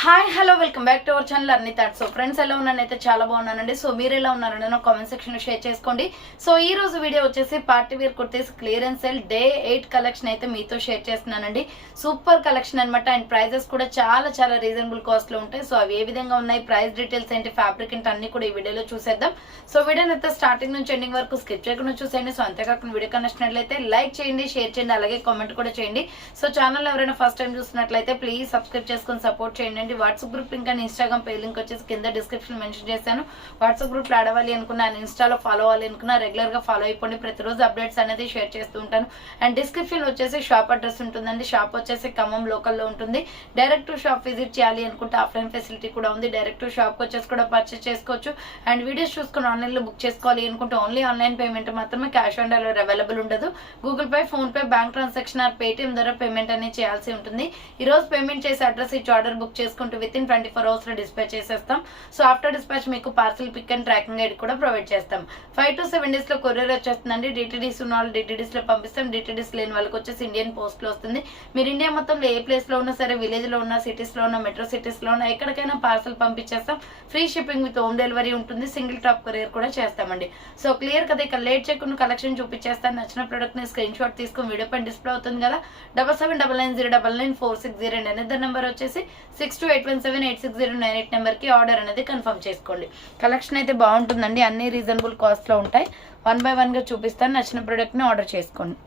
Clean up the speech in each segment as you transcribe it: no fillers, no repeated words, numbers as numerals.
Hi hello welcome back to our channel Arni thoughts. So friends ఎలా ఉన్నానైతే చాలా బాగున్నానండి. సో మీరు ఎలా ఉన్నారండి నా కామెంట్ సెక్షన్ షేర్ చేసుకోండి. సో ఈ రోజు వీడియో వచ్చేసి party wear kurtis clearance sale day 8 collection అయితే మీతో షేర్ చేస్తున్నానండి. సూపర్ కలెక్షన్ అనమాట. అండ్ ప్రైజెస్ కూడా చాలా రీజనబుల్ కాస్ట్ లో ఉంటాయి. సో అవి ఏ విధంగా ఉన్నాయి, ప్రైస్ డీటెయిల్స్ ఏంటి, ఫ్యాబ్రిక్ ఏంటి అన్ని కూడా ఈ వీడియోలో చూసేద్దాం. సో వీడియోని అయితే స్టార్టింగ్ నుంచి ఎండింగ్ వరకు స్కిప్ చేయకుండా చూసేయండి. సో అంతేకాకుండా వీడియో కనెక్షన్ లైక్ చేయండి, షేర్ చేయండి, అలాగే కామెంట్ కూడా చేయండి. సో ఛానల్ ఎవరైనా ఫస్ట్ టైం చూస్తున్నట్లయితే ప్లీజ్ సబ్స్క్రైబ్ చేసుకొని సపోర్ట్ చేయండి. WhatsApp group link and Instagram page link వచ్చేసి కింద డిస్క్రిప్షన్ మెన్షన్ చేశాను. వాట్సాప్ గ్రూప్ లో అడవాలి అనుకున్నా, ఇన్స్టాలో ఫాలో అవ్వాలి అనుకున్నా రెగ్యులర్ గా ఫాలో అయిపోండి. ప్రతిరోజు అప్డేట్స్ అనేది షేర్ చేస్తూ ఉంటాను. అండ్ డిస్క్రిప్షన్ వచ్చేసి షాప్ అడ్రస్ ఉంటుందండి. షాప్ వచ్చేసి ఖమ్మం లోకల్లో ఉంటుంది. డైరెక్ట్ టు షాప్ విజిట్ చేయాలి అనుకుంటే ఆఫ్లైన్ ఫెసిలిటీ కూడా ఉంది. డైరెక్ట్ టు షాప్ వచ్చేసి కూడా పర్చేస్ చేసుకోవచ్చు. అండ్ వీడియోస్ చూసుకుని ఆన్లైన్ లో బుక్ చేసుకోవాలి అనుకుంటే ఓన్లీ ఆన్లైన్ పేమెంట్ మాత్రమే, క్యాష్ ఆన్ డెలివరీ అవైలబుల్ ఉండదు. Google Pay, PhonePe, bank transaction or Paytm ద్వారా పేమెంట్ అనేది చేయాల్సి ఉంటుంది. ఈ రోజు పేమెంట్ చేసి అడ్రస్ ఇచ్చి ఆర్డర్ బుక్ చేసుకుంటూ విత్ ఇన్ 24 hours లో డిస్పాచ్ చేసేస్తాం. సో ఆఫ్టర్ డిస్పాచ్ మీకు parcel pick and tracking ID కూడా ప్రొవైడ్ చేస్తాం. 5 to 7 days లో కొరియర్ వచ్చేస్తుందండి. డిటిడిస్ ఉన్న వాళ్ళు డిటిడిస్ లో పంపిస్తాం. డిటిడిస్ లేని వాళ్ళకి వచ్చేసి ఇండియన్ పోస్ట్ లో వస్తుంది. మీరు ఇండియా మొత్తంలో ఏ ప్లేస్ లో ఉన్నా సరే, విలేజ్ లో ఉన్న, సిటీస్ లో ఉన్న, మెట్రో సిటీస్ లో ఉన్న ఎక్కడికైనా పార్సల్ పంపించేస్తాం. Free shipping with home delivery ఉంటుంది. సింగిల్ టాప్ కొరియర్ కూడా చేస్తామండి. సో క్లియర్ కదా, ఇక లేట్ చేయకుండా కలెక్షన్ చూపించేస్తాను. నచ్చిన ప్రొడక్ట్ ని స్క్రీన్ షాట్ తీసుకుని వీడియో పైన డిస్ప్లే అవుతుంది కదా, 7799099460 అండ్ అనేది నెంబర్ వచ్చేసి 6281786098 నెంబర్ కి ఆర్డర్ అనేది కన్ఫర్మ్ చేసుకోండి. కలెక్షన్ అయితే బాగుంటుందండి. అన్ని రీజనబుల్ కాస్ట్ లో ఉంటాయి. 1 by 1 గా చూపిస్తాను. నచ్చిన ప్రొడక్ట్ ని ఆర్డర్ చేసుకోండి.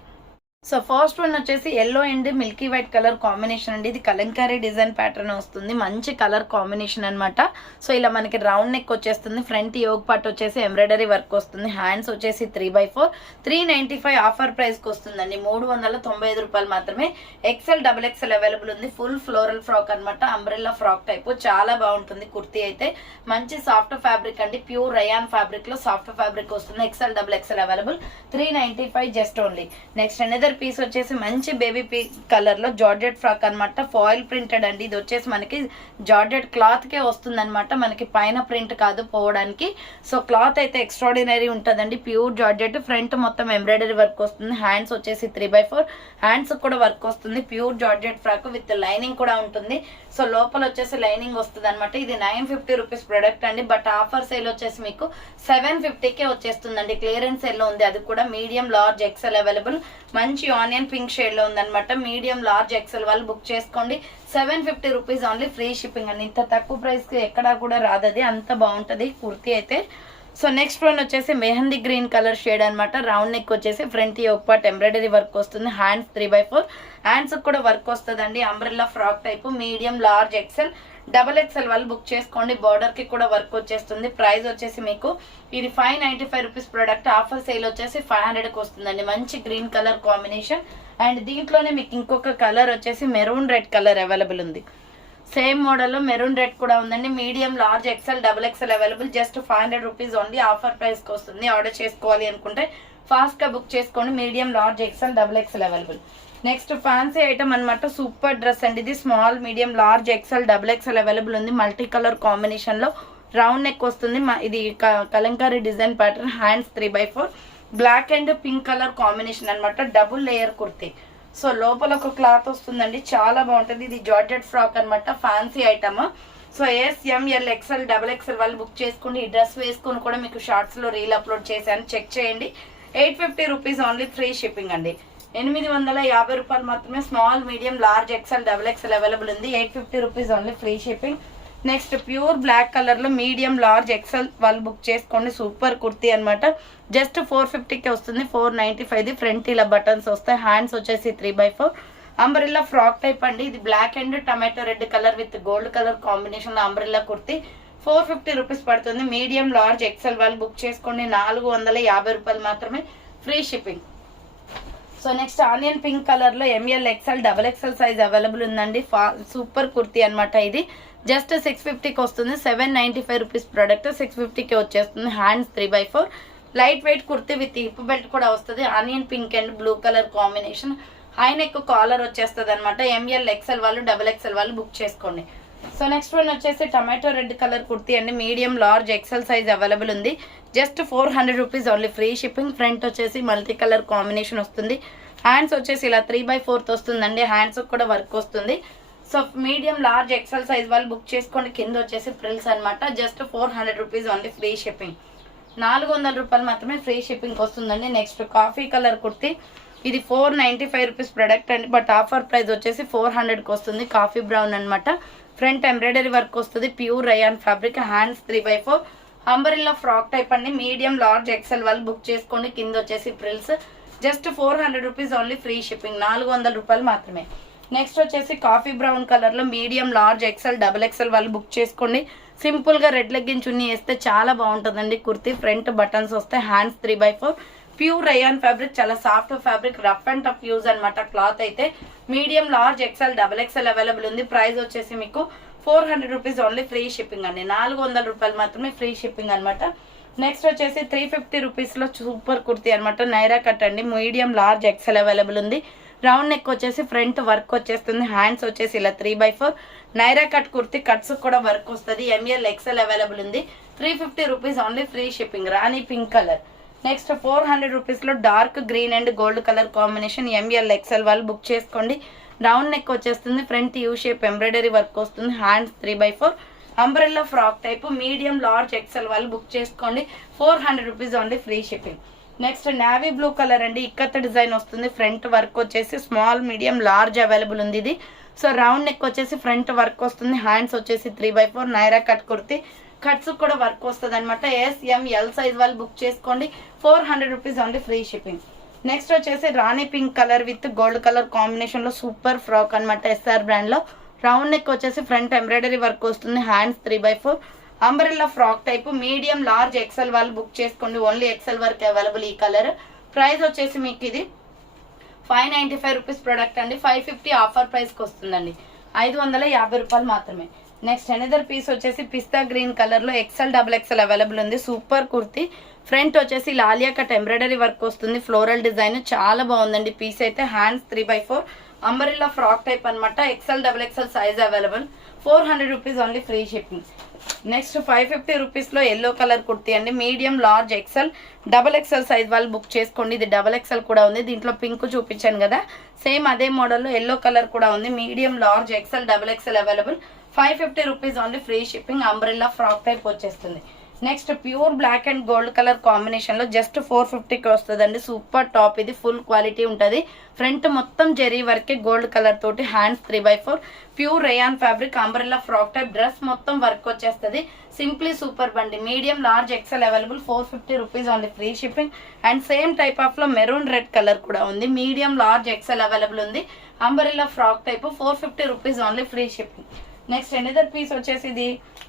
సో ఫస్ట్ వన్ వచ్చేసి yellow and Milky white colour combination అండి. ఇది కలంకారీ డిజైన్ ప్యాటర్న్ వస్తుంది. మంచి కలర్ కాంబినేషన్ అనమాట. సో ఇలా మనకి రౌండ్ నెక్ వచ్చేస్తుంది. ఫ్రంట్ యోగ్ పార్ట్ వచ్చేసి ఎంబ్రాయిడరీ వర్క్ వస్తుంది. హ్యాండ్స్ వచ్చేసి 3x4 395 ఆఫర్ ప్రైస్ కి వస్తుందండి. 395 రూపాయలు మాత్రమే. ఎక్సెల్ XXL అవైలబుల్ ఉంది. ఫుల్ ఫ్లోరల్ ఫ్రాక్ అనమాట. అంబ్రెల్లా ఫ్రాక్ టైప్ చాలా బాగుంటుంది. కుర్తీ అయితే మంచి సాఫ్ట్ ఫ్యాబ్రిక్ అండి. ప్యూర్ రయాన్ ఫ్యాబ్రిక్ లో సాఫ్ట్ ఫ్యాబ్రిక్ వస్తుంది. XL XXL available 395 just only. Next అనేది పీస్ వచ్చేసి మంచి బేబీ పింక్ కలర్ లో జార్జెట్ ఫ్రాక్ అనమాట. ఫాయిల్ ప్రింటెడ్ అండి. ఇది వచ్చేసి మనకి జార్జెట్ క్లాత్ కే వస్తుంది అనమాట. మనకి పైన ప్రింట్ కాదు పోవడానికి. సో క్లాత్ అయితే ఎక్స్ట్రాడినరీ ఉంటుందండి. Pure georgette. ఫ్రంట్ మొత్తం ఎంబ్రాయిడరీ వర్క్ వస్తుంది. హ్యాండ్స్ వచ్చేసి 3x4 హ్యాండ్స్ కూడా వర్క్ వస్తుంది. Pure georgette frock with lining కూడా ఉంటుంది. సో లోపల వచ్చేసి లైనింగ్ వస్తుంది అనమాట. ఇది 950 రూపీస్ ప్రొడక్ట్ అండి. బట్ ఆఫర్ సేల్ వచ్చేసి మీకు 750కే వచ్చేస్తుందండి. క్లియరెన్స్ సేల్ లో ఉంది. అది కూడా మీడియం లార్జ్ ఎక్సెల్ అవైలబుల్. మంచి ఆనియన్ పింక్ షేడ్ లో ఉందన్నమాట. మీడియం లార్జ్ ఎక్సెల్ వాళ్ళు బుక్ చేసుకోండి. 750 రూపీస్ ఓన్లీ. ఫ్రీ షిప్పింగ్ అండి. ఇంత తక్కువ ప్రైస్ కి ఎక్కడా కూడా రాదది. అంత బాగుంటది కుర్తీ అయితే. సో నెక్స్ట్ వన్ వచ్చేసి మెహందీ గ్రీన్ కలర్ షేడ్ అనమాట. రౌండ్ నెక్ వచ్చేసి ఫ్రంట్ ఒక పార్ట్ ఎంబ్రాయిడరీ వర్క్ వస్తుంది. హ్యాండ్స్ 3x4 హ్యాండ్స్ కూడా వర్క్ వస్తుందండి. Umbrella frock type. Medium large XL XXL వాళ్ళు బుక్ చేసుకోండి. బార్డర్ కి కూడా వర్క్ వచ్చేస్తుంది. ప్రైస్ వచ్చేసి మీకు ఇది 595 రూపీస్ ప్రొడక్ట్. ఆఫర్ సేల్ వచ్చేసి 500కి వస్తుందండి. మంచి గ్రీన్ కలర్ కాంబినేషన్. అండ్ దీంట్లోనే మీకు ఇంకొక కలర్ వచ్చేసి మెరూన్ రెడ్ కలర్ అవైలబుల్ ఉంది. సేమ్ మోడల్లో మెరూన్ రెడ్ కూడా ఉందండి. Medium large XL XXL available. Just 500 rupees only. Offer price కి వస్తుంది. ఆర్డర్ చేసుకోవాలి అనుకుంటే ఫాస్ట్ గా బుక్ చేసుకోండి. Medium large XL XXL available. Next fancy item అనమాట. సూపర్ డ్రెస్ అండి. ఇది small, medium, large XL XXL available ఉంది. మల్టీ కలర్ కాంబినేషన్ లో రౌండ్ నెక్ వస్తుంది. ఇది kalamkari design pattern. Hands 3x4 black and pink colour combination అనమాట. Double layer kurti. So లోపల ఒక క్లాత్ వస్తుందండి. చాలా బాగుంటుంది. ఇది జార్జెట్ ఫ్రాక్ అనమాట. Fancy item. So SML XL XXL వాళ్ళు బుక్ చేసుకోండి. ఈ డ్రెస్ వేసుకొని కూడా మీకు షార్ట్స్ లో రీల్ అప్లోడ్ చేశాను, చెక్ చేయండి. 850 రూపీస్ ఓన్లీ. ఫ్రీ షిప్పింగ్ అండి. 850 రూపాయలు మాత్రమే. Small, medium, large XL XXL available ఉంది. 850 rupees only. Free shipping. Next pure black colour లో మీడియం లార్జ్ ఎక్సెల్ వాళ్ళు బుక్ చేసుకోండి. సూపర్ కుర్తీ అనమాట. జస్ట్ 450కి వస్తుంది. 495. ఫ్రంట్ ఇలా బటన్స్ వస్తాయి. హ్యాండ్స్ వచ్చేసి 3x4 అంబ్రెల్లా ఫ్రాక్ టైప్ అండి. ఇది black and tomato red colour with gold colour combination లో అంబ్రెల్లా కుర్తీ. 450 రూపీస్ పడుతుంది. మీడియం లార్జ్ ఎక్సెల్ వాళ్ళు బుక్ చేసుకోండి. 450 రూపాయలు మాత్రమే. Free shipping. So next onion pink colour లో ML XL XXL size available ఉందండి. సూపర్ కుర్తీ అనమాట. ఇది జస్ట్ 650కి వస్తుంది. 795 రూపీస్ ప్రొడక్ట్. 650కి వచ్చేస్తుంది. Hands 3x4 light weight kurti with hip belt కూడా వస్తుంది. Onion pink and blue colour combination. High neck collar వచ్చేస్తుంది అనమాట. ML XL వాళ్ళు XXL వాళ్ళు బుక్ చేసుకోండి. సో నెక్స్ట్ వన్ వచ్చేసి టమాటో రెడ్ కలర్ కుర్తీ అండి. Medium large XL size available ఉంది. Just 400 rupees only. Free shipping. Front వచ్చేసి మల్టీ కలర్ కాంబినేషన్ వస్తుంది. హ్యాండ్స్ వచ్చేసి ఇలా 3x4 వస్తుందండి. హ్యాండ్స్ కూడా వర్క్ వస్తుంది. So medium large XL size వాళ్ళు బుక్ చేసుకోండి. కింద వచ్చేసి ఫ్రిల్స్ అనమాట. Just 400 rupees only free shipping. 400 రూపాయలు మాత్రమే ఫ్రీ షిప్పింగ్ వస్తుందండి. నెక్స్ట్ కాఫీ కలర్ కుర్తీ, ఇది 495 రూపీస్ ప్రొడక్ట్ అండి. బట్ ఆఫర్ ప్రైస్ వచ్చేసి 400కి వస్తుంది. కాఫీ బ్రౌన్ అనమాట. ఫ్రంట్ ఎంబ్రాయిడరీ వర్క్ వస్తుంది. Pure rayon fabric. Hands 3/4 umbrella frock type అండి. మీడియం లార్జ్ ఎక్సెల్ వాళ్ళు బుక్ చేసుకోండి. కింద వచ్చేసి frills. Just 400 rupees only free shipping. 400 రూపాయలు మాత్రమే. నెక్స్ట్ వచ్చేసి కాఫీ బ్రౌన్ కలర్ లో medium large XL double XL వాళ్ళు బుక్ చేసుకోండి. సింపుల్ గా రెడ్ లెగ్గిన్ చున్నీ వేస్తే చాలా బాగుంటుందండి కుర్తీ. ఫ్రంట్ బటన్స్ వస్తాయి. Hands 3/4 pure rayon fabric. చాలా soft fabric. Rough and tough use అనమాట. క్లాత్ అయితే medium large XL double XL available ఉంది. ప్రైస్ వచ్చేసి మీకు 400 రూపీస్ ఓన్లీ ఫ్రీ షిప్పింగ్ అండి. 400 రూపాయలు మాత్రమే ఫ్రీ షిప్పింగ్ అనమాట. నెక్స్ట్ వచ్చేసి 350 రూపీస్ లో సూపర్ కుర్తీ అనమాట. నైరా కట్ అండి. మీడియం లార్జ్ ఎక్సెల్ అవైలబుల్ ఉంది. రౌండ్ నెక్ వచ్చేసి ఫ్రంట్ వర్క్ వచ్చేస్తుంది. హ్యాండ్స్ వచ్చేసి ఇలా 3/4 నైరా కట్ కుర్తీ. కట్స్ కూడా వర్క్ వస్తుంది. ML XL అవైలబుల్ ఉంది. 350 rupees only free shipping. Rani pink colour. Next 400 rupees లో dark green and gold colour combination. ML XL వాళ్ళు బుక్ చేసుకోండి. రౌండ్ నెక్ వచ్చేస్తుంది. Front U shape embroidery work వస్తుంది. Hands 3/4 umbrella frock type. Medium large XL వాళ్ళు book చేసుకోండి. 400 rupees only free shipping. Next navy blue colour అండి. Ikat design వస్తుంది. Front work వచ్చేసి small medium large available ఉంది ఇది. సో రౌండ్ నెక్ వచ్చేసి front work వస్తుంది. హ్యాండ్స్ వచ్చేసి 3/4 నైరా కట్ కుర్తి. కట్స్ కూడా వర్క్ వస్తుంది అనమాట. SML సైజ్ వాళ్ళు బుక్ చేసుకోండి. 400 rupees only free shipping. Next వచ్చేసి rani pink colour with gold colour combination లో సూపర్ ఫ్రాక్ అనమాట. SR బ్రాండ్ లో. రౌండ్ నెక్ వచ్చేసి ఫ్రంట్ ఎంబ్రాయిడరీ వర్క్ వస్తుంది. Hands 3/4 umbrella frock type. Medium large XL వాళ్ళు బుక్ చేసుకోండి. ఓన్లీ ఎక్సెల్ వరకు అవైలబుల్ ఈ కలర్. ప్రైస్ వచ్చేసి మీకు ఇది 595 రూపీస్ ప్రొడక్ట్ అండి. 550 ఆఫర్ ప్రైస్కి వస్తుందండి. 550 రూపాయలు మాత్రమే. నెక్స్ట్ అనదర్ పీస్ వచ్చేసి పిస్తా గ్రీన్ కలర్ లో XL డబుల్ XL అవైలబుల్ ఉంది. సూపర్ కుర్తీ. ఫ్రంట్ వచ్చేసి లాలియా కట్ ఎంబ్రాయిడరీ వర్క్ వస్తుంది. ఫ్లోరల్ డిజైన్ చాలా బాగుందండి పీస్ అయితే. హ్యాండ్స్ 3/4 అంబ్రెల్లా ఫ్రాక్ టైప్ అనమాట. XL double XL size available. 400 rupees only free shipping. Next 550 rupees లో ఎల్లో కలర్ కుర్తీ అండి. Medium large XL double XL size వాళ్ళు book చేసుకోండి. ఇది డబల్ XL కూడా ఉంది. దీంట్లో పింక్ చూపించాను కదా, సేమ్ అదే మోడల్లో ఎల్లో కలర్ కూడా ఉంది. Medium large XL double XL available. 550 rupees only free shipping. Umbrella frock type వచ్చేస్తుంది. Next pure black and gold colour combination లో జస్ట్ 450కి వస్తుందండి. Super top. ఇది ఫుల్ క్వాలిటీ ఉంటుంది. ఫ్రంట్ మొత్తం జెరీ వర్క్ గోల్డ్ కలర్ తోటి. Hands 3/4 pure rayon fabric. Umbrella frock type. Dress మొత్తం work వచ్చేస్తుంది. సింప్లీ సూపర్ బండి. Medium large XL available. 450 rupees only free shipping. And same type of లో maroon red colour కూడా ఉంది. Medium large XL available ఉంది. Umbrella frock type. 450 rupees only free shipping. Next another piece వచ్చేసి ఇది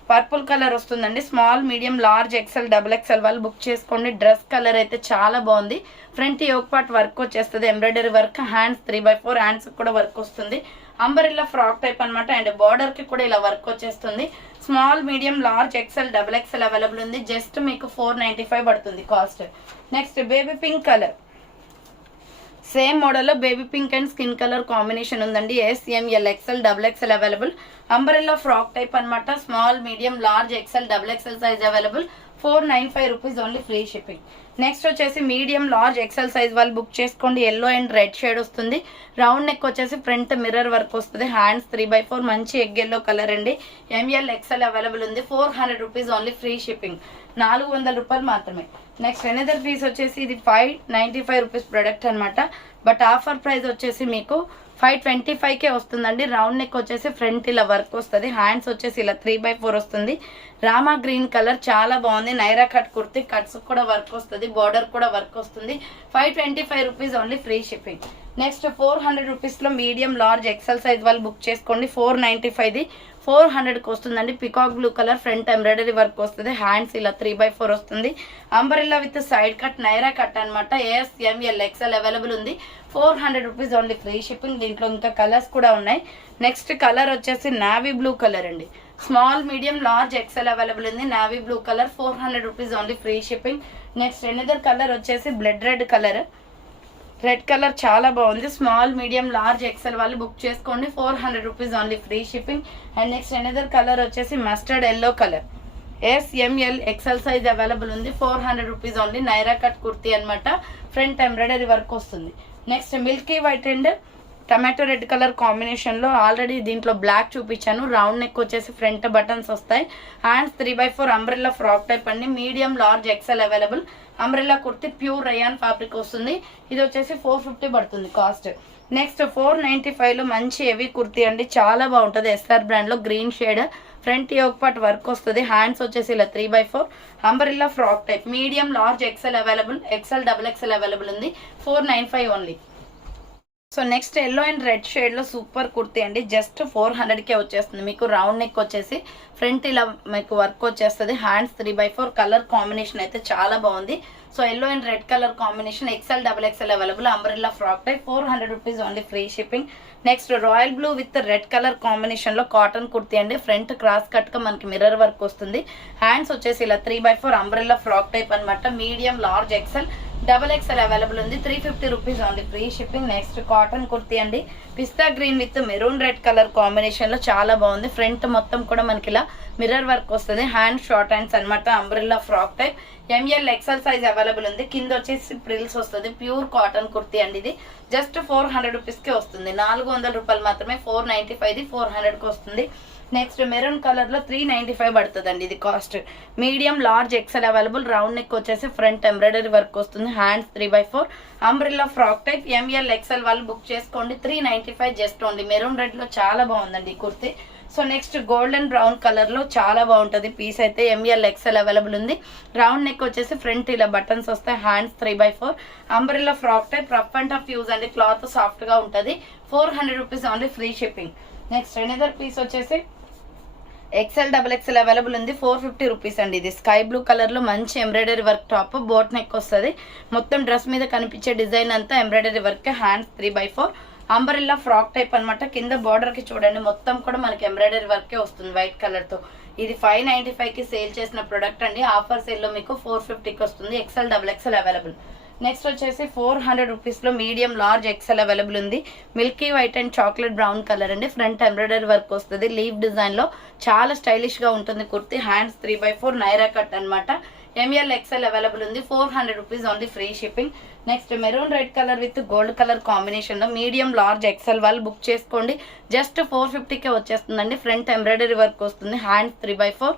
purple colour వస్తుందండి. Small medium large XL double XL వాళ్ళు book చేసుకోండి. Dress colour అయితే చాలా బాగుంది. ఫ్రంట్ యోక్ పార్ట్ వర్క్ వచ్చేస్తుంది. Embroidery work. హ్యాండ్స్ 3/4 హ్యాండ్స్ కూడా వర్క్ వస్తుంది. అంబరిల్లా ఫ్రాక్ టైప్ అనమాట. అండ్ బార్డర్ కి కూడా ఇలా వర్క్ వచ్చేస్తుంది. Small medium large XL double XL available ఉంది. జస్ట్ మీకు 495 పడుతుంది cost. Next baby pink colour. Same మోడల్లో baby pink and skin colour combination ఉందండి. SML XL double XL available. Umbrella frock type అనమాట. Small medium large XL double XL size available. 495 rupees only free shipping. Next వచ్చేసి medium large XL size వాళ్ళు book చేసుకోండి. Yellow and red shade వస్తుంది. Round neck వచ్చేసి front mirror work వస్తుంది. Hands 3/4 మంచి egg yellow colour అండి. ML XL available ఉంది. 400 rupees only free shipping. 400 రూపాయలు మాత్రమే. నెక్స్ట్ ఎనదర్ పీస్ వచ్చేసి ఇది 595 రూపీస్ ప్రొడక్ట్ అనమాట. బట్ ఆఫర్ ప్రైస్ వచ్చేసి మీకు 525కే వస్తుందండి. రౌండ్ నెక్ వచ్చేసి ఫ్రంట్ ఇలా వర్క్ వస్తుంది. హ్యాండ్స్ వచ్చేసి ఇలా 3/4 వస్తుంది. రామా గ్రీన్ కలర్ చాలా బాగుంది. నైరా కట్ కుర్తి. కట్స్ కూడా వర్క్ వస్తుంది. బార్డర్ కూడా వర్క్ వస్తుంది. 525 rupees only free shipping. Next 400 rupees లో మీడియం లార్జ్ XL సైజ్ వాళ్ళు బుక్ చేసుకోండి. 495ది 400కి వస్తుందండి. Peacock blue colour. Front embroidery work వస్తుంది. హ్యాండ్స్ ఇలా 3/4 వస్తుంది. Umbrella with side cut Naira cut అనమాట. SML XL అవైలబుల్ ఉంది. 400 రూపీస్ ఓన్లీ ఫ్రీ షిప్పింగ్. దీంట్లో ఇంకా కలర్స్ కూడా ఉన్నాయి. నెక్స్ట్ కలర్ వచ్చేసి నావీ బ్లూ కలర్ అండి. Small medium large XL available ఉంది. Navy blue colour. 400 rupees only free shipping. Next another colour వచ్చేసి blood red colour. Red colour చాలా బాగుంది. స్మాల్ మీడియం లార్జ్ XL వాళ్ళు బుక్ చేసుకోండి. 400 rupees only free shipping. And next another colour వచ్చేసి mustard yellow colour. SML XL size available ఉంది. 400 rupees only. Naira cut kurti అనమాట. Front embroidery work వస్తుంది. Next milky white and tomato red colour కాంబినేషన్లో already దీంట్లో black చూపించాను. Round neck వచ్చేసి front buttons వస్తాయి. Hands 3/4 umbrella frock type అండి. Medium large XL available. Umbrella kurti pure rayon fabric వస్తుంది. ఇది వచ్చేసి 450 పడుతుంది కాస్ట్. నెక్స్ట్ 495లో మంచి హెవీ కుర్తీ అండి, చాలా బాగుంటుంది. ఎస్ఆర్ బ్రాండ్లో green shade, front yoke part work వస్తుంది. హ్యాండ్స్ వచ్చేసి ఇలా 3/4 umbrella frock type. Medium large XL available, XL XXL available ఉంది. 495 only. So next yellow and red షేడ్లో సూపర్ కుర్తీ అండి, జస్ట్ 400కే వచ్చేస్తుంది మీకు. రౌండ్ నెక్ వచ్చేసి ఫ్రంట్ ఇలా మీకు వర్క్ వచ్చేస్తుంది. హ్యాండ్స్ 3/4 కలర్ కాంబినేషన్ అయితే చాలా బాగుంది. So yellow and red colour combination, XL XXL available. Umbrella frock type 400 rupees only, free shipping. Next royal blue with red colour కాంబినేషన్లో కాటన్ కుర్తీ అండి. ఫ్రంట్ క్రాస్ కట్గా మనకి మిర్రర్ వర్క్ వస్తుంది. Hands వచ్చేసి ఇలా 3/4 అంబ్రెల్లా ఫ్రాక్ టైప్ అనమాట. Medium large XL XXL available ఉంది. 350 rupees only, free shipping. Next cotton kurti అండి, pista green with maroon red colour combination లో చాలా బాగుంది. ఫ్రంట్ మొత్తం కూడా మనకి ఇలా మిర్రర్ వర్క్ వస్తుంది. హ్యాండ్ షార్ట్ హ్యాండ్స్ అనమాట. Umbrella frock type. ML XL size available ఉంది. కింద వచ్చేసి ప్రిల్స్ వస్తుంది. ప్యూర్ కాటన్ కుర్తీ అండి. ఇది జస్ట్ 400 రూపీస్కి వస్తుంది. 400 రూపాయలు మాత్రమే. 495ది 400కి వస్తుంది. నెక్స్ట్ మెరూన్ కలర్ లో 395 పడుతుందండి ఇది cost. Medium large XL available. Round neck వచ్చేసి ఫ్రంట్ ఎంబ్రాయిడరీ వర్క్ వస్తుంది. Hands 3/4 umbrella frock type. ML XL వాళ్ళు బుక్ చేసుకోండి. 395 జస్ట్ ఓన్లీ. మెరూన్ రెడ్ లో చాలా బాగుందండి ఈ కుర్తీ. So next golden brown colour లో చాలా బాగుంటుంది పీస్ అయితే. ML XL అవైలబుల్ ఉంది. రౌండ్ నెక్ వచ్చేసి ఫ్రంట్ ఇలా బటన్స్ వస్తాయి. Hands 3/4 umbrella frock type. Rough and tough use అండి, క్లాత్ సాఫ్ట్ గా ఉంటుంది. 400 rupees only, free shipping. Next another piece వచ్చేసి XL అవైలబుల్ ఉంది. 450 రూపీస్ అండి. ఇది స్కై బ్లూ కలర్ లో మంచి embroidery work top, boat neck వస్తుంది. మొత్తం డ్రెస్ మీద కనిపించే డిజైన్ అంతా embroidery work. Hands 3/4 umbrella frock type అనమాట. కింద బార్డర్ కి చూడండి మొత్తం కూడా మనకి ఎంబ్రాయిడరీ వర్కే వస్తుంది వైట్ కలర్ తో. ఇది 595కి సేల్ చేసిన ప్రొడక్ట్ అండి. ఆఫర్ సేల్ లో మీకు 450కి వస్తుంది. XL available. నెక్స్ట్ వచ్చేసి 400 రూపీస్లో మీడియం లార్జ్ ఎక్సెల్ అవైలబుల్ ఉంది. Milky white and chocolate brown colour అండి. ఫ్రంట్ ఎంబ్రాయిడరీ వర్క్ వస్తుంది. లీవ్ డిజైన్లో చాలా స్టైలిష్గా ఉంటుంది కుర్తి. హ్యాండ్స్ 3/4 నైరా కట్ అనమాట. ML XL అవైలబుల్ ఉంది. 400 rupees only, free shipping. Next maroon red colour with gold colour కాంబినేషన్లో మీడియం లార్జ్ ఎక్సెల్ వాళ్ళు బుక్ చేసుకోండి. జస్ట్ 450కే వచ్చేస్తుందండి. ఫ్రంట్ ఎంబ్రాయిడరీ వర్క్ వస్తుంది. Hands 3/4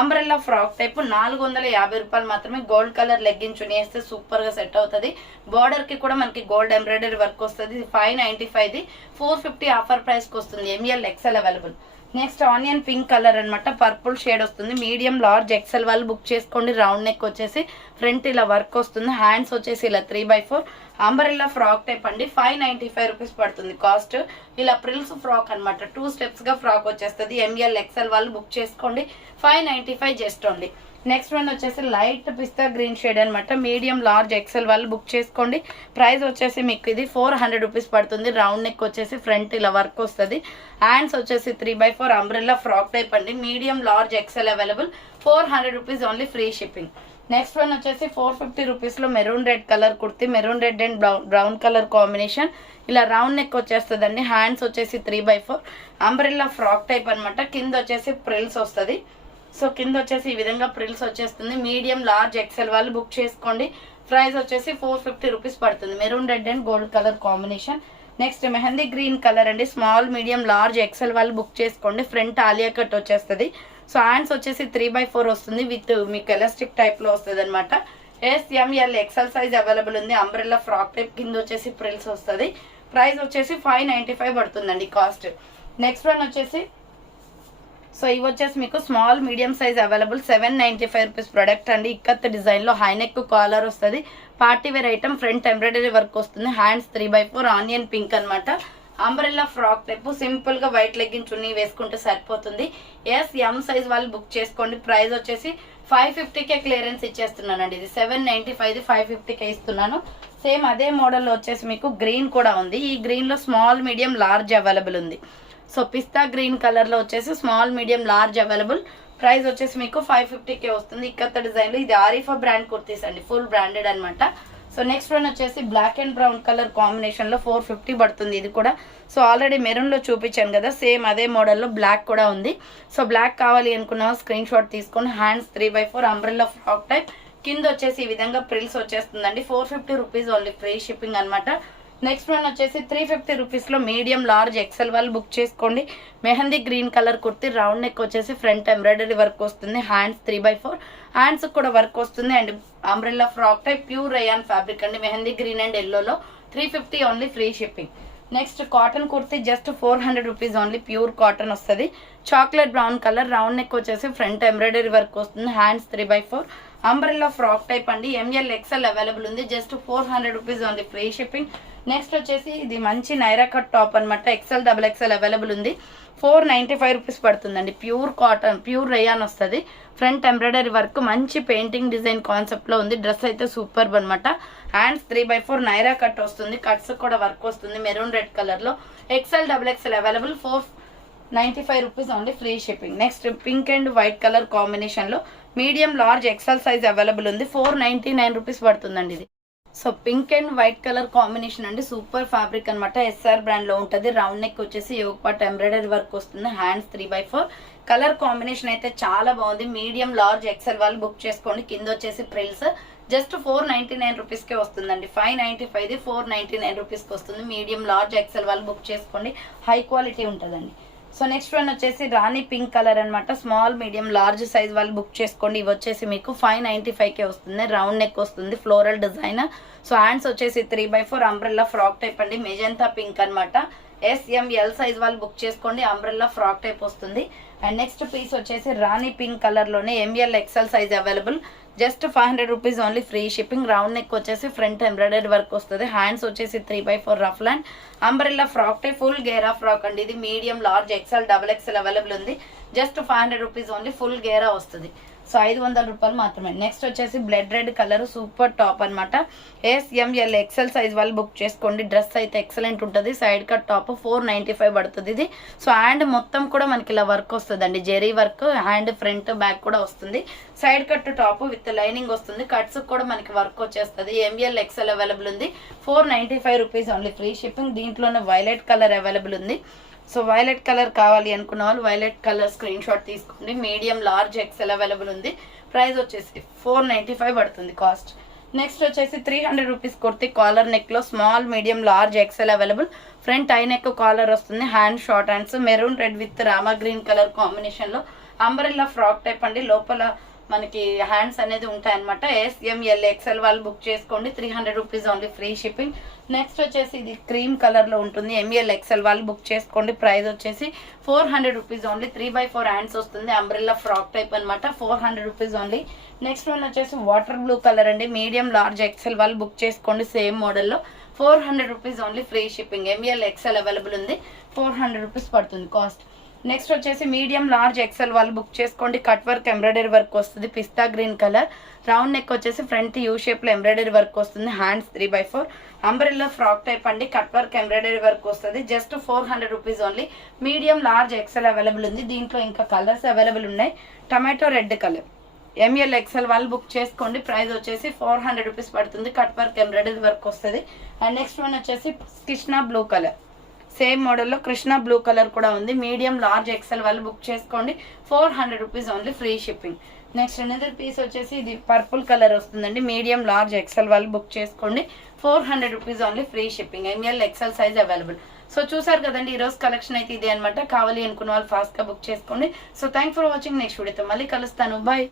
umbrella frock type. 450 రూపాయలు మాత్రమే. గోల్డ్ కలర్ లెగ్గిన్ చున్నీ వేస్తే సూపర్గా సెట్ అవుతుంది. బార్డర్కి కూడా మనకి గోల్డ్ ఎంబ్రాయిడరీ వర్క్ వస్తుంది. 595ది 450 ఆఫర్ ప్రైస్కి వస్తుంది. ML XL available. Next onion pink colour అనమాట. పర్పుల్ షేడ్ వస్తుంది. మీడియం లార్జ్ ఎక్సెల్ వాళ్ళు బుక్ చేసుకోండి. రౌండ్ నెక్ వచ్చేసి ఫ్రంట్ ఇలా వర్క్ వస్తుంది. హ్యాండ్స్ వచ్చేసి ఇలా 3/4 అంబ్రెల్లా ఫ్రాక్ టైప్ అండి. 595 రూపీస్ పడుతుంది కాస్ట్. ఇలా ప్రిల్స్ ఫ్రాక్ అనమాట. 2 స్టెప్స్ గా ఫ్రాక్ వచ్చేస్తుంది. ML XL వాళ్ళు బుక్ చేసుకోండి. 595 జస్ట్ ఓన్లీ. నెక్స్ట్ వన్ వచ్చేసి లైట్ పిస్తా గ్రీన్ షేడ్ అనమాట. మీడియం లార్జ్ ఎక్సెల్ వాళ్ళు బుక్ చేసుకోండి. ప్రైస్ వచ్చేసి మీకు ఇది 400 రూపీస్ పడుతుంది. రౌండ్ నెక్ వచ్చేసి ఫ్రంట్ ఇలా వర్క్ వస్తుంది. హ్యాండ్స్ వచ్చేసి 3/4 అంబ్రెల్లా ఫ్రాక్ టైప్ అండి. Medium large XL available. 400 rupees only, free shipping. Next one వచ్చేసి 450 రూపీస్లో maroon red colour kurti. Maroon red and brown colour combination. ఇలా రౌండ్ నెక్ వచ్చేస్తుందండి. హ్యాండ్స్ వచ్చేసి 3/4 అంబ్రెల్లా ఫ్రాక్ టైప్ అనమాట. కింద వచ్చేసి ప్రిల్స్ వస్తుంది. సో కింద వచ్చేసి ఈ విధంగా ప్రిల్స్ వచ్చేస్తుంది. మీడియం లార్జ్ ఎక్సెల్ వాళ్ళు బుక్ చేసుకోండి. ప్రైస్ వచ్చేసి 450 రూపీస్ పడుతుంది. Maroon red and gold colour combination. Next mehndi green colour అండి. స్మాల్ మీడియం లార్జ్ ఎక్సెల్ వాళ్ళు బుక్ చేసుకోండి. ఫ్రంట్ ఆలియా కట్ వచ్చేస్తుంది. సో హ్యాండ్స్ వచ్చేసి 3/4 వస్తుంది. విత్ మీకు ఎలాస్టిక్ టైప్ లో వస్తుంది అనమాట. ML XL సైజ్ అవైలబుల్ ఉంది. Umbrella frock type. కింద వచ్చేసి ప్రిల్స్ వస్తుంది. ప్రైస్ వచ్చేసి 595 పడుతుందండి కాస్ట్. నెక్స్ట్ వన్ వచ్చేసి సో ఇవి వచ్చేసి మీకు small medium size available. 795 rupees product అండి. ఇక్కత్ డిజైన్ లో హైనెక్ కాలర్ వస్తుంది. Party wear item. Front embroidery work వస్తుంది. హ్యాండ్స్ 3/4 ఆనియన్ పింక్ అనమాట. Umbrella frock type. సింపుల్ గా వైట్ లెగ్గిన్ చున్నీ వేసుకుంటే సరిపోతుంది. M సైజ్ వాళ్ళు బుక్ చేసుకోండి. ప్రైస్ వచ్చేసి 550కే క్లియరెన్స్ ఇచ్చేస్తున్నానండి. ఇది 795ది 550కే ఇస్తున్నాను. సేమ్ అదే మోడల్లో వచ్చేసి మీకు గ్రీన్ కూడా ఉంది. ఈ గ్రీన్ లో స్మాల్ మీడియం లార్జ్ అవైలబుల్ ఉంది. సో పిస్తా గ్రీన్ కలర్ లో వచ్చేసి small medium large available. Price వచ్చేసి మీకు 550కే వస్తుంది. ఇక్కత్త డిజైన్ లో. ఇది ఆరిఫా బ్రాండ్ కుర్తీస్ అండి. ఫుల్ బ్రాండెడ్ అనమాట. సో నెక్స్ట్ వన్ వచ్చేసి black and brown colour combination లో 450 పడుతుంది. ఇది కూడా సో ఆల్రెడీ మెరూన్ లో చూపించాను కదా, సేమ్ అదే మోడల్లో బ్లాక్ కూడా ఉంది. సో బ్లాక్ కావాలి అనుకున్నా స్క్రీన్ షాట్ తీసుకొని. Hands 3/4 umbrella frock type. కింద వచ్చేసి ఈ విధంగా ప్రిల్స్ వచ్చేస్తుందండి. 450 రూపీస్ ఓన్లీ, ఫ్రీ షిప్పింగ్ అనమాట. నెక్స్ట్ వన్ వచ్చేసి 350 రూపీస్లో మీడియం లార్జ్ ఎక్సెల్ వాళ్ళు బుక్ చేసుకోండి. Mehndi green colour kurti, round neck వచ్చేసి ఫ్రంట్ ఎంబ్రాయిడరీ వర్క్ వస్తుంది. హ్యాండ్స్ 3/4 హ్యాండ్స్ కూడా వర్క్ వస్తుంది. And umbrella frock type pure rayon fabric అండి. మెహందీ గ్రీన్ అండ్ ఎల్లోలో 350 only, free shipping. Next cotton kurti just 400 rupees only, pure cotton వస్తుంది. Chocolate brown colour, round neck వచ్చేసి front embroidery work వస్తుంది. Hands 3/4 umbrella frock type అండి. ML XL available ఉంది. Just 400 rupees only, free shipping. Next వచ్చేసి ఇది మంచి Naira cut top అనమాట. XL XXL available ఉంది. 495 రూపీస్ పడుతుందండి. ప్యూర్ కాటన్, ప్యూర్ రేయాన్ వస్తుంది. ఫ్రంట్ ఎంబ్రాయిడరీ వర్క్ మంచి పెయింటింగ్ డిజైన్ కాన్సెప్ట్లో ఉంది. డ్రెస్ అయితే సూపర్బ్ అనమాట. హ్యాండ్స్ 3/4 నైరా కట్ వస్తుంది. కట్స్ కూడా వర్క్ వస్తుంది మెరూన్ రెడ్ కలర్లో. XL XXL available. 495 rupees only, free shipping. Next pink and white colour కాంబినేషన్లో medium large XL size available ఉంది. 499 రూపీస్ పడుతుందండి ఇది. So pink and white colour combination అండి. సూపర్ ఫ్యాబ్రిక్ అనమాట. SR బ్రాండ్ లో ఉంటుంది. రౌండ్ నెక్ వచ్చేసి యోగ్ పార్ట్ ఎంబ్రాయిడరీ వర్క్ వస్తుంది. హ్యాండ్స్ 3/4 కలర్ కాంబినేషన్ అయితే చాలా బాగుంది. మీడియం లార్జ్ XL వాళ్ళు బుక్ చేసుకోండి. కింద వచ్చేసి ప్రిల్స్ జస్ట్ 499 రూపీస్కే వస్తుందండి. 595 499 రూపీస్కి వస్తుంది. మీడియం లార్జ్ XL వాళ్ళు బుక్ చేసుకోండి. హై క్వాలిటీ ఉంటుందండి. సో నెక్స్ట్ వన్ వచ్చేసి రాణి పింక్ కలర్ అనమాట. స్మాల్ మీడియం లార్జ్ సైజ్ వాళ్ళు బుక్ చేసుకోండి. ఇవి వచ్చేసి మీకు 595కే వస్తుంది. రౌండ్ నెక్ వస్తుంది, ఫ్లోరల్ డిజైన్. సో హ్యాండ్స్ వచ్చేసి 3/4 అంబ్రెల్లా ఫ్రాక్ టైప్ అండి. మెజంతా పింక్ అనమాట. SML సైజ్ వాళ్ళు బుక్ చేసుకోండి. అంబ్రెల్లా ఫ్రాక్ టైప్ వస్తుంది. అండ్ నెక్స్ట్ పీస్ వచ్చేసి రాణి పింక్ కలర్లోనే ML XL size available. Just 500 rupees only, free shipping. Round neck వచ్చేసి ఫ్రంట్ ఎంబ్రాయిడరీ వర్క్ వస్తుంది. హ్యాండ్స్ వచ్చేసి 3/4 రఫ్ ల్యాండ్ అంబ్రెల్లా ఫ్రాక్ టైప్ ఫుల్ గేరా ఫ్రాక్ అండి. ఇది medium large XL XXL available ఉంది. జస్ట్ 500 రూపీస్ ఓన్లీ, ఫుల్ గేరా వస్తుంది. సో 500 రూపాయలు మాత్రమే. నెక్స్ట్ వచ్చేసి blood red colour super top అనమాట. SML XL సైజ్ వాళ్ళు బుక్ చేసుకోండి. డ్రెస్ అయితే ఎక్సలెంట్ ఉంటుంది. సైడ్ కట్ టాప్ 495 పడుతుంది ఇది. సో హ్యాండ్ మొత్తం కూడా మనకి ఇలా వర్క్ వస్తుందండి. Zari work. Hand front back కూడా వస్తుంది. Side cut top with lining వస్తుంది. కట్స్ కూడా మనకి వర్క్ వచ్చేస్తుంది. ML XL అవైలబుల్ ఉంది. 495 రూపీస్ ఓన్లీ, ఫ్రీ షిప్పింగ్. దీంట్లోనే వైలెట్ కలర్ అవైలబుల్ ఉంది. సో వైలెట్ కలర్ కావాలి అనుకున్న వాళ్ళు వైలెట్ కలర్ స్క్రీన్ షాట్ తీసుకోండి. మీడియం లార్జ్ XL అవైలబుల్ ఉంది. ప్రైస్ వచ్చేసి 495 పడుతుంది కాస్ట్. నెక్స్ట్ వచ్చేసి 300 రూపీస్ కుర్తి కాలర్ నెక్ లో small medium large XL available. Front I neck collar వస్తుంది. Hand short hands maroon red with Rama green colour combination లో umbrella frock type అండి. లోపల మనకి హ్యాండ్స్ అనేది ఉంటాయన్నమాట. SML XL వాళ్ళు బుక్ చేసుకోండి. 300 rupees only, free shipping. Next వచ్చేసి ఇది క్రీమ్ కలర్ లో ఉంటుంది. ML XL వాళ్ళు బుక్ చేసుకోండి. ప్రైస్ వచ్చేసి 400 రూపీస్ ఓన్లీ. 3/4 హ్యాండ్స్ వస్తుంది. అంబ్రెల్లా ఫ్రాక్ టైప్ అనమాట. 400 రూపీస్ ఓన్లీ. నెక్స్ట్ వన్ వచ్చేసి వాటర్ బ్లూ కలర్ అండి. మీడియం లార్జ్ XL వాళ్ళు బుక్ చేసుకోండి. సేమ్ మోడల్లో 400 rupees only, free shipping. ML XL available ఉంది. 400 రూపీస్ పడుతుంది కాస్ట్. నెక్స్ట్ వచ్చేసి మీడియం లార్జ్ XL వాళ్ళు బుక్ చేసుకోండి. కట్ వర్క్ ఎంబ్రాయిడరీ వర్క్ వస్తుంది. పిస్తా గ్రీన్ కలర్. రౌండ్ నెక్ వచ్చేసి ఫ్రంట్ యూ షేప్ లో ఎంబ్రాయిడరీ వర్క్ వస్తుంది. హ్యాండ్స్ 3/4 అంబ్రెల్లా ఫ్రాక్ టైప్ అండి. కట్ వర్క్ ఎంబ్రాయిడరీ వర్క్ వస్తుంది. Just 400 rupees only. Medium large XL available ఉంది. దీంట్లో ఇంకా కలర్స్ అవైలబుల్ ఉన్నాయి. Tomato red colour. ML XL వాళ్ళు బుక్ చేసుకోండి. ప్రైస్ వచ్చేసి 400 రూపీస్ పడుతుంది. కట్ వర్క్ ఎంబ్రాయిడరీ వర్క్ వస్తుంది. అండ్ నెక్స్ట్ వన్ వచ్చేసి కృష్ణ బ్లూ కలర్. సేమ్ మోడల్లో కృష్ణ బ్లూ కలర్ కూడా ఉంది. మీడియం లార్జ్ XL వాళ్ళు బుక్ చేసుకోండి. 400 rupees only, free shipping. Next another piece వచ్చేసి ఇది పర్పుల్ కలర్ వస్తుందండి. మీడియం లార్జ్ XL వాళ్ళు బుక్ చేసుకోండి. 400 rupees only, free shipping. ML XL size available. So చూసారు కదండి, ఈ రోజు కలెక్షన్ అయితే ఇదే అనమాట. కావాలి అనుకున్న వాళ్ళు ఫాస్ట్ గా బుక్ చేసుకోండి. So thank for watching. Next వీడియోతో మళ్ళీ కలుస్తాను. బాయ్.